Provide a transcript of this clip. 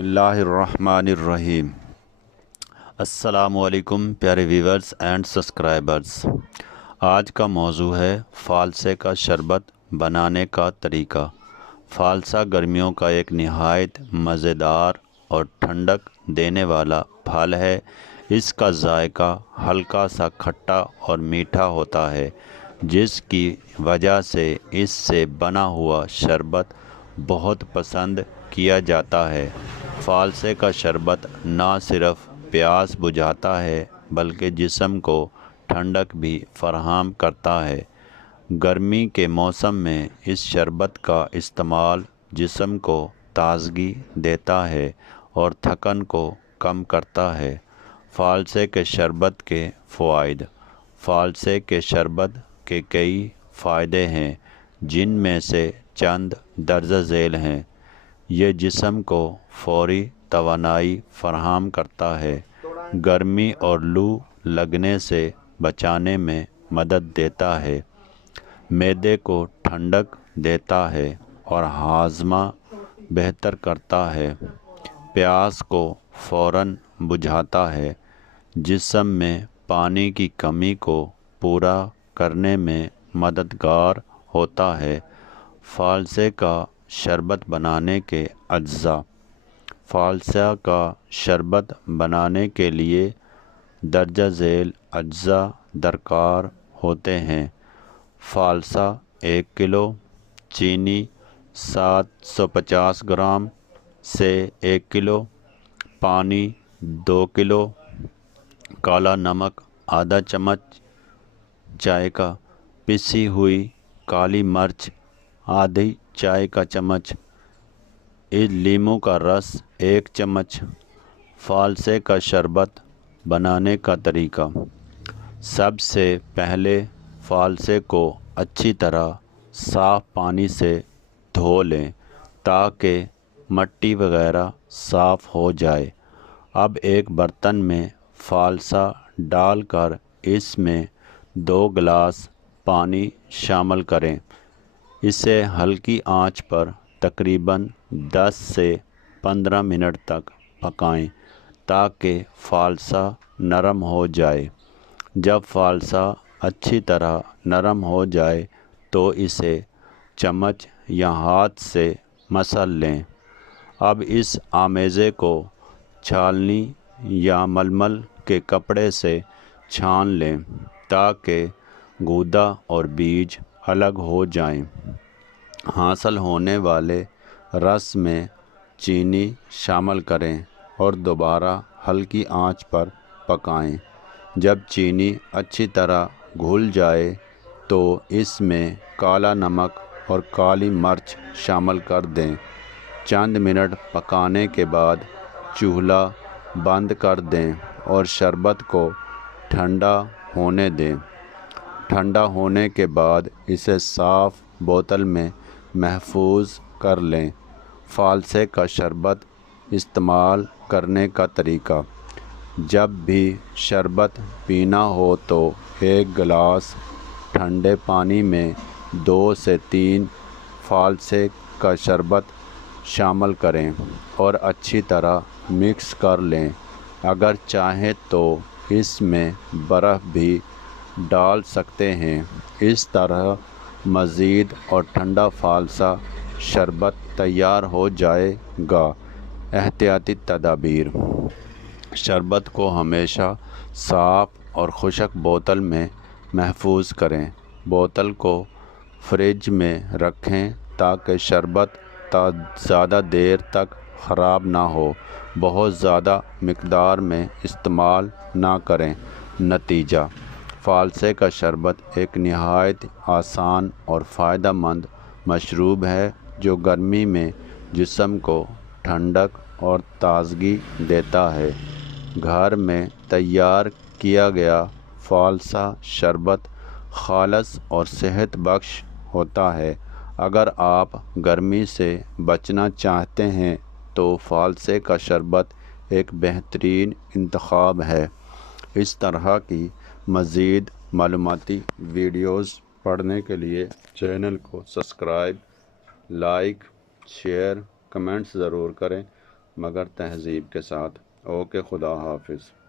बिस्मिल्लाहिर्रहमानिर्रहीम। अस्सलामुअलैकुम प्यारे व्यूवर्स एंड सब्सक्राइबर्स। आज का मौजू है फ़ालसे का शरबत बनाने का तरीका। फ़ालसा गर्मियों का एक निहायत मज़ेदार और ठंडक देने वाला फल है। इसका जायका हल्का सा खट्टा और मीठा होता है, जिसकी वजह से इससे बना हुआ शरबत बहुत पसंद किया जाता है। फ़ालसे का शरबत ना सिर्फ़ प्यास बुझाता है बल्कि जिस्म को ठंडक भी फराहम करता है। गर्मी के मौसम में इस शरबत का इस्तेमाल जिस्म को ताज़गी देता है और थकन को कम करता है। फ़ालसे के शरबत के फ़वाइद। फ़ालसे के शरबत के कई फ़ायदे हैं, जिनमें से चंद दर्ज झेल हैं। ये जिस्म को फौरी तवानाई फराहम करता है, गर्मी और लू लगने से बचाने में मदद देता है, मैदे को ठंडक देता है और हाजमा बेहतर करता है, प्यास को फ़ौरन बुझाता है, जिस्म में पानी की कमी को पूरा करने में मददगार होता है। फ़ालसे का शरबत बनाने के अज्जा। फ़ालसा का शरबत बनाने के लिए दर्ज झेल अज्जा दरकार होते हैं। फ़ालसा 1 किलो, चीनी 750 ग्राम से 1 किलो, पानी 2 किलो, काला नमक आधा चम्मच चाय का, पिसी हुई काली मिर्च आधी चाय का चम्मच, इस लीमू का रस 1 चम्मच। फ़ालसे का शरबत बनाने का तरीका। सबसे पहले फ़ालसे को अच्छी तरह साफ़ पानी से धो लें ताकि मिट्टी वगैरह साफ़ हो जाए। अब एक बर्तन में फ़ालसा डालकर इसमें 2 गिलास पानी शामिल करें। इसे हल्की आंच पर तकरीबन 10 से 15 मिनट तक पकाएं ताकि फ़ालसा नरम हो जाए। जब फ़ालसा अच्छी तरह नरम हो जाए तो इसे चम्मच या हाथ से मसल लें। अब इस आमेज़े को छालनी या मलमल के कपड़े से छान लें ताकि गूदा और बीज अलग हो जाएं। हासिल होने वाले रस में चीनी शामिल करें और दोबारा हल्की आंच पर पकाएं। जब चीनी अच्छी तरह घुल जाए तो इसमें काला नमक और काली मिर्च शामिल कर दें। चंद मिनट पकाने के बाद चूल्हा बंद कर दें और शरबत को ठंडा होने दें। ठंडा होने के बाद इसे साफ़ बोतल में महफूज कर लें। फ़ालसे का शरबत इस्तेमाल करने का तरीका। जब भी शरबत पीना हो तो 1 गिलास ठंडे पानी में 2 से 3 फ़ालसे का शरबत शामिल करें और अच्छी तरह मिक्स कर लें। अगर चाहें तो इसमें बर्फ़ भी डाल सकते हैं। इस तरह मज़ीद और ठंडा फ़ालसा शरबत तैयार हो जाएगा। एहतियाती तदाबीर। शरबत को हमेशा साफ़ और खुश्क बोतल में महफूज करें। बोतल को फ्रिज में रखें ताकि शरबत ज़्यादा देर तक ख़राब ना हो। बहुत ज़्यादा मिक़दार में इस्तेमाल ना करें। नतीजा। फ़ालसे का शरबत एक निहायत आसान और फ़ायदेमंद मशरूब है जो गर्मी में जिस्म को ठंडक और ताज़गी देता है। घर में तैयार किया गया फ़ालसा शरबत ख़ालिस और सेहत बख्श होता है। अगर आप गर्मी से बचना चाहते हैं तो फ़ालसे का शरबत एक बेहतरीन इंतख़ाब है। इस तरह की मज़ीद मालूमाती वीडियोज़ पढ़ने के लिए चैनल को सब्सक्राइब, लाइक, शेयर, कमेंट्स ज़रूर करें। مگر تہذیب کے ساتھ۔ اوکے، خدا حافظ۔